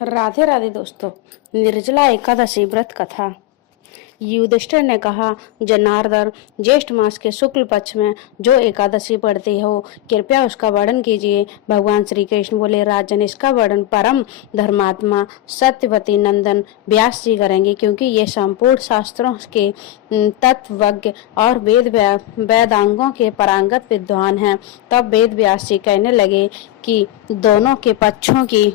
राधे राधे दोस्तों। निर्जला एकादशी व्रत कथा। युधिष्ठिर ने कहा, जनार्दन, ज्येष्ठ मास के शुक्ल पक्ष में जो एकादशी पड़ती हो, कृपया उसका वर्णन कीजिए। भगवान श्री कृष्ण बोले, राजन, इसका वर्णन परम धर्मात्मा सत्यवती नंदन व्यास जी करेंगे, क्योंकि ये संपूर्ण शास्त्रों के तत्वज्ञ और वेदांगों के पारंगत विद्वान हैं। तब वेद व्यास जी कहने लगे कि दोनों के पक्षों की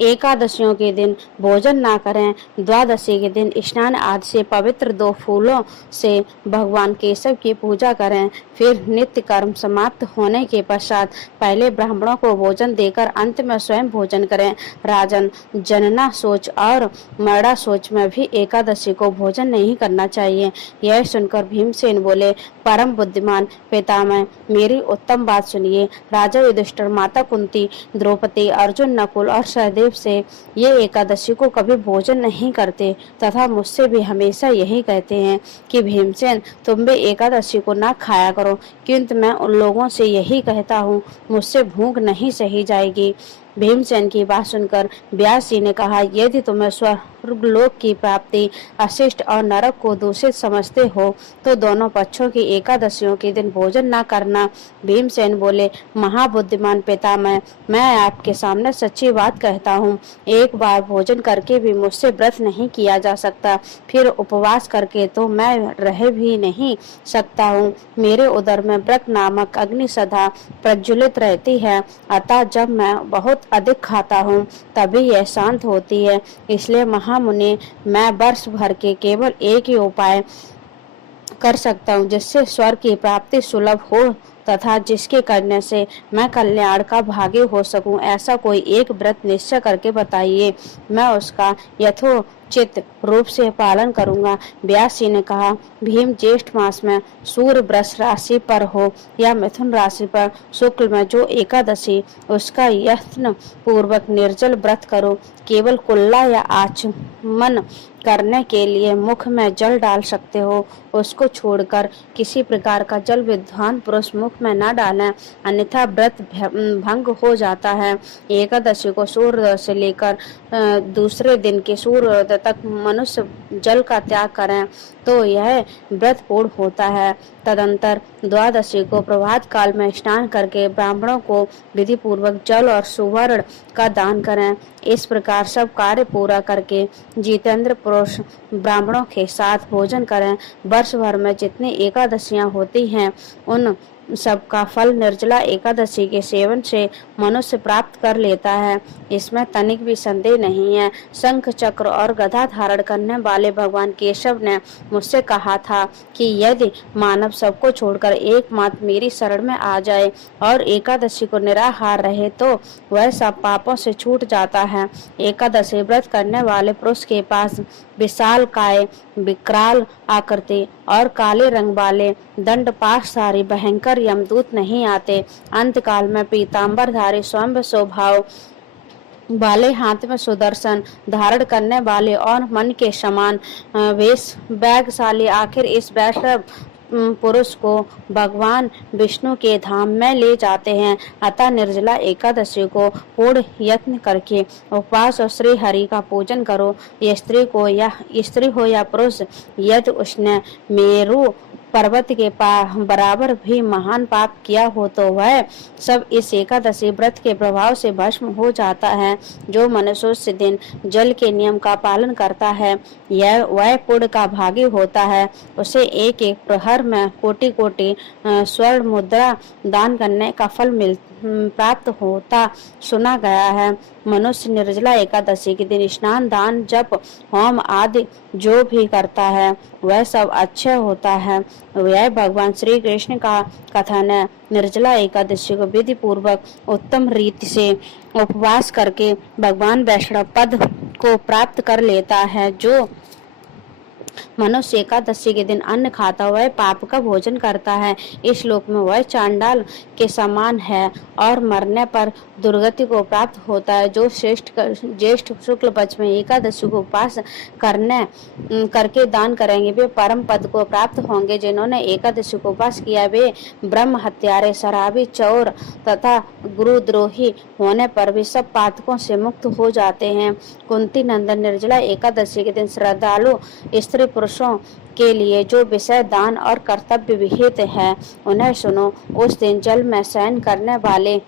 एकादशियों के दिन भोजन ना करें। द्वादशी के दिन स्नान आदि से पवित्र 2 फूलों से भगवान केशव की पूजा करें। फिर नित्य कर्म समाप्त होने के पश्चात पहले ब्राह्मणों को भोजन देकर अंत में स्वयं भोजन करें। राजन, जनना सोच और मरड़ा सोच में भी एकादशी को भोजन नहीं करना चाहिए। यह सुनकर भीमसेन बोले, परम बुद्धिमान पितामह, मेरी उत्तम बात सुनिए। राजा युधिष्ठिर, माता कुंती, द्रौपदी, अर्जुन, नकुल और सहदेव से ये एकादशी को कभी भोजन नहीं करते तथा मुझसे भी हमेशा यही कहते हैं कि भीमसेन, तुम भी एकादशी को ना खाया करो, किंतु मैं उन लोगों से यही कहता हूँ, मुझसे भूख नहीं सही जाएगी। भीमसेन की बात सुनकर व्यास जी ने कहा, यदि तुम्हें स्वर्गलोक की प्राप्ति, अशिष्ट और नरक को दूषित समझते हो तो दोनों पक्षों की एकादशियों के दिन भोजन न करना। भीमसेन बोले, महाबुद्धिमान पितामह, मैं आपके सामने सच्ची बात कहता हूँ। एक बार भोजन करके भी मुझसे व्रत नहीं किया जा सकता, फिर उपवास करके तो मैं रह भी नहीं सकता हूँ। मेरे उदर में व्रत नामक अग्नि सदा प्रज्वलित रहती है, अतः जब मैं बहुत अधिक खाता हूँ तभी यह शांत होती है। इसलिए महामुनि, मैं वर्ष भर के केवल एक ही उपाय कर सकता हूँ जिससे स्वर्ग की प्राप्ति सुलभ हो तथा जिसके करने से मैं कल्याण का भागी हो सकूं। ऐसा कोई एक व्रत निश्चय करके बताइए, मैं उसका यथोचित रूप से पालन करूंगा। व्यास जी ने कहा, भीम, ज्येष्ठ मास में सूर्य वृष राशि पर हो या मिथुन राशि पर शुक्ल में जो एकादशी, उसका यत्न पूर्वक निर्जल व्रत करो। केवल कुल्ला या आचमन करने के लिए मुख में जल डाल सकते हो, उसको छोड़कर किसी प्रकार का जल विद्वान पुरुष मुख में न डालें, अन्यथा व्रत भंग हो जाता है। एकादशी को सूर्योदय से लेकर दूसरे दिन के सूर्योदय तक मनुष्य जल का त्याग करें तो यह व्रत पूर्ण होता है। तदंतर द्वादशी को प्रभात काल में स्नान करके ब्राह्मणों को विधि पूर्वक जल और सुवर्ण का दान करें। इस प्रकार सब कार्य पूरा करके जितेंद्र पुरुष ब्राह्मणों के साथ भोजन करें। वर्ष भर में जितनी एकादशियां होती हैं उन सबका फल निर्जला एकादशी के सेवन से मनुष्य प्राप्त कर लेता है, इसमें तनिक भी संदेह नहीं है। शंख, चक्र और गदा धारण करने वाले भगवान केशव ने मुझसे कहा था कि यदि मानव सबको छोड़कर एकमात्र मेरी शरण में आ जाए और एकादशी को निराहार रहे तो वह सब पापों से छूट जाता है। एकादशी व्रत करने वाले पुरुष के पास विशाल काय, विकराल आकृति और काले रंग वाले दंडपाशधारी भयंकर यमदूत नहीं आते। अंतकाल में पीतांबरधारी स्वयं स्वभाव वाले, हाथ में सुदर्शन धारण करने वाले और मन के समान वेश बैगशाली, आखिर इस वैष्णव पुरुष को भगवान विष्णु के धाम में ले जाते हैं। अतः निर्जला एकादशी को पूर्ण यत्न करके उपवास और श्री हरि का पूजन करो। ये स्त्री हो या पुरुष, यदि उसने मेरु पर्वत के बराबर भी महान पाप किया हो तो वह सब इस एकादशी व्रत के प्रभाव से भस्म हो जाता है। जो मनुष्य उस दिन जल के नियम का पालन करता है वह पुण्य का भागी होता है। उसे एक एक प्रहर में कोटि कोटि स्वर्ण मुद्रा दान करने का फल प्राप्त होता सुना गया है। मनुष्य निर्जला एकादशी के दिन स्नान, दान, जप, होम आदि जो भी करता है वह सब अच्छा होता है। वह भगवान श्री कृष्ण का कथन है। निर्जला एकादशी को विधि पूर्वक उत्तम रीति से उपवास करके भगवान वैष्णव पद को प्राप्त कर लेता है। जो मनुष्य एकादशी के दिन अन्न खाता वह पाप का भोजन करता है। इस लोक में वह चांडाल के समान है और मरने पर दुर्गति को प्राप्त होता है। जो ज्येष्ठ शुक्ल पक्ष में एकादशी को उपवास करके दान करेंगे वे परम पद को प्राप्त होंगे। जिन्होंने एकादशी को उपवास किया वे ब्रह्म हत्यारे, शराबी, चोर तथा गुरुद्रोही होने पर भी सब पातकों से मुक्त हो जाते हैं। कुंती नंदन, निर्जला एकादशी के दिन श्रद्धालु स्त्री पुरुषों के लिए जो विषय दान और कर्तव्य विहित है उन्हें सुनो। उस दिन जल में शयन करने वाले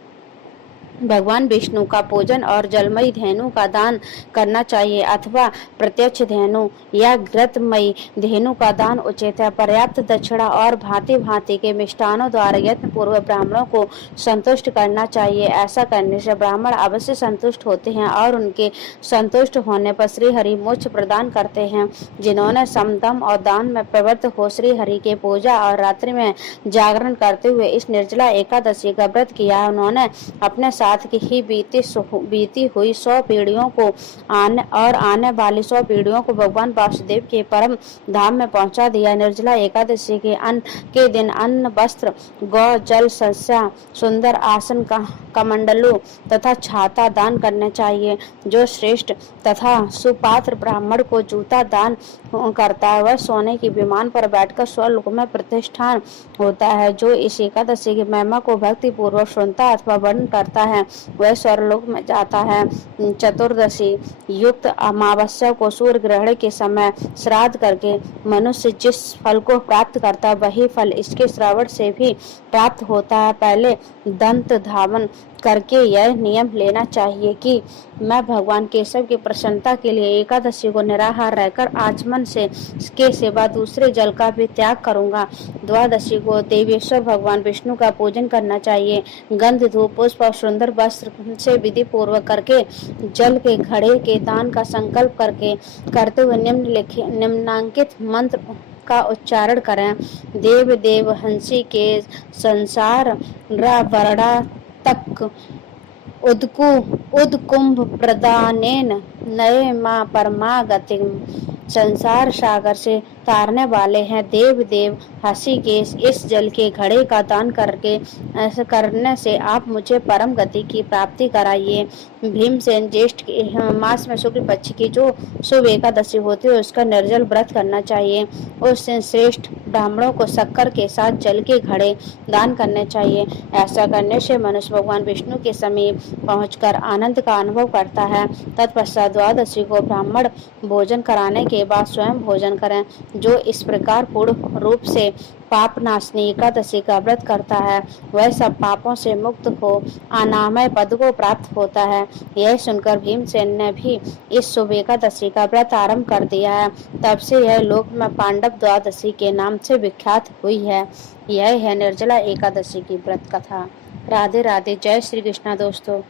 भगवान विष्णु का पूजन और जलमयी धेनु का दान करना चाहिए अथवा प्रत्यक्ष धेनु या घृतमयी धेनु का दान उचित है। पर्याप्त दक्षिणा और भांति भांति के मिष्टानों द्वारा यत्न पूर्वक ब्राह्मणों को संतुष्ट करना चाहिए। ऐसा करने से ब्राह्मण अवश्य संतुष्ट होते हैं और उनके संतुष्ट होने पर श्री हरि मोक्ष प्रदान करते हैं। जिन्होंने समदम और दान में प्रवृत्त हो श्री हरि के पूजा और रात्रि में जागरण करते हुए इस निर्जला एकादशी का व्रत किया है उन्होंने अपने साथ की ही बीती हुई 100 पीढ़ियों को आने वाली 100 पीढ़ियों को भगवान वासुदेव के परम धाम में पहुंचा दिया। निर्जला एकादशी के दिन अन्न, वस्त्र, गौ, जल, सस्या, सुंदर आसन, कमंडलू तथा छाता दान करने चाहिए। जो श्रेष्ठ तथा सुपात्र ब्राह्मण को जूता दान करता है वह सोने की विमान पर बैठकर स्वर्लोक में प्रतिष्ठान होता है। जो इस एकादशी की महिमा को भक्ति पूर्वक सुनता अथवा वर्णन करता है वह स्वर्लोक में जाता है। चतुर्दशी युक्त अमावस्या को सूर्य ग्रहण के समय श्राद्ध करके मनुष्य जिस फल को प्राप्त करता है वही फल इसके श्रवण से भी प्राप्त होता है। पहले दंत धावन करके यह नियम लेना चाहिए कि मैं भगवान केशव की प्रसन्नता के लिए एकादशी को निराहार रहकर आचमन से के सिवा दूसरे जल का भी त्याग करूंगा। द्वादशी को देवेश्वर भगवान विष्णु का पूजन करना चाहिए। गंध, धूप, पुष्प और सुंदर वस्त्र से विधि पूर्वक करके जल के घड़े के दान का संकल्प करते हुए निम्नांकित मंत्र का उच्चारण करें। देव देव हंसी के संसार वरड़ा तक उदकुंभ प्रदानेन नए माँ परमागति संसार सागर से तारने वाले हैं। देव देव हंसी के इस जल के घड़े का दान ऐसा करने से आप मुझे परम गति की प्राप्ति कराइए। भीमसेन, ज्येष्ठ मास में शुक्ल पक्ष की जो शुभ एकादशी होती है उसका निर्जल व्रत करना चाहिए। उस दिन श्रेष्ठ ब्राह्मणों को शक्कर के साथ जल के घड़े दान करने चाहिए। ऐसा करने से मनुष्य भगवान विष्णु के समीप पहुंचकर आनंद का अनुभव करता है। तत्पश्चात द्वादशी को ब्राह्मण भोजन कराने के बाद स्वयं भोजन करें। जो इस प्रकार पूर्ण रूप से पाप नाशनी एकादशी का व्रत करता है वह सब पापों से मुक्त हो अनामय पद को प्राप्त होता है। यह सुनकर भीमसेन ने भी इस शुभ एकादशी का व्रत आरंभ कर दिया है। तब से यह लोक में पांडव द्वादशी के नाम से विख्यात हुई है। यह है निर्जला एकादशी की व्रत कथा। राधे राधे। जय श्री कृष्णा दोस्तों।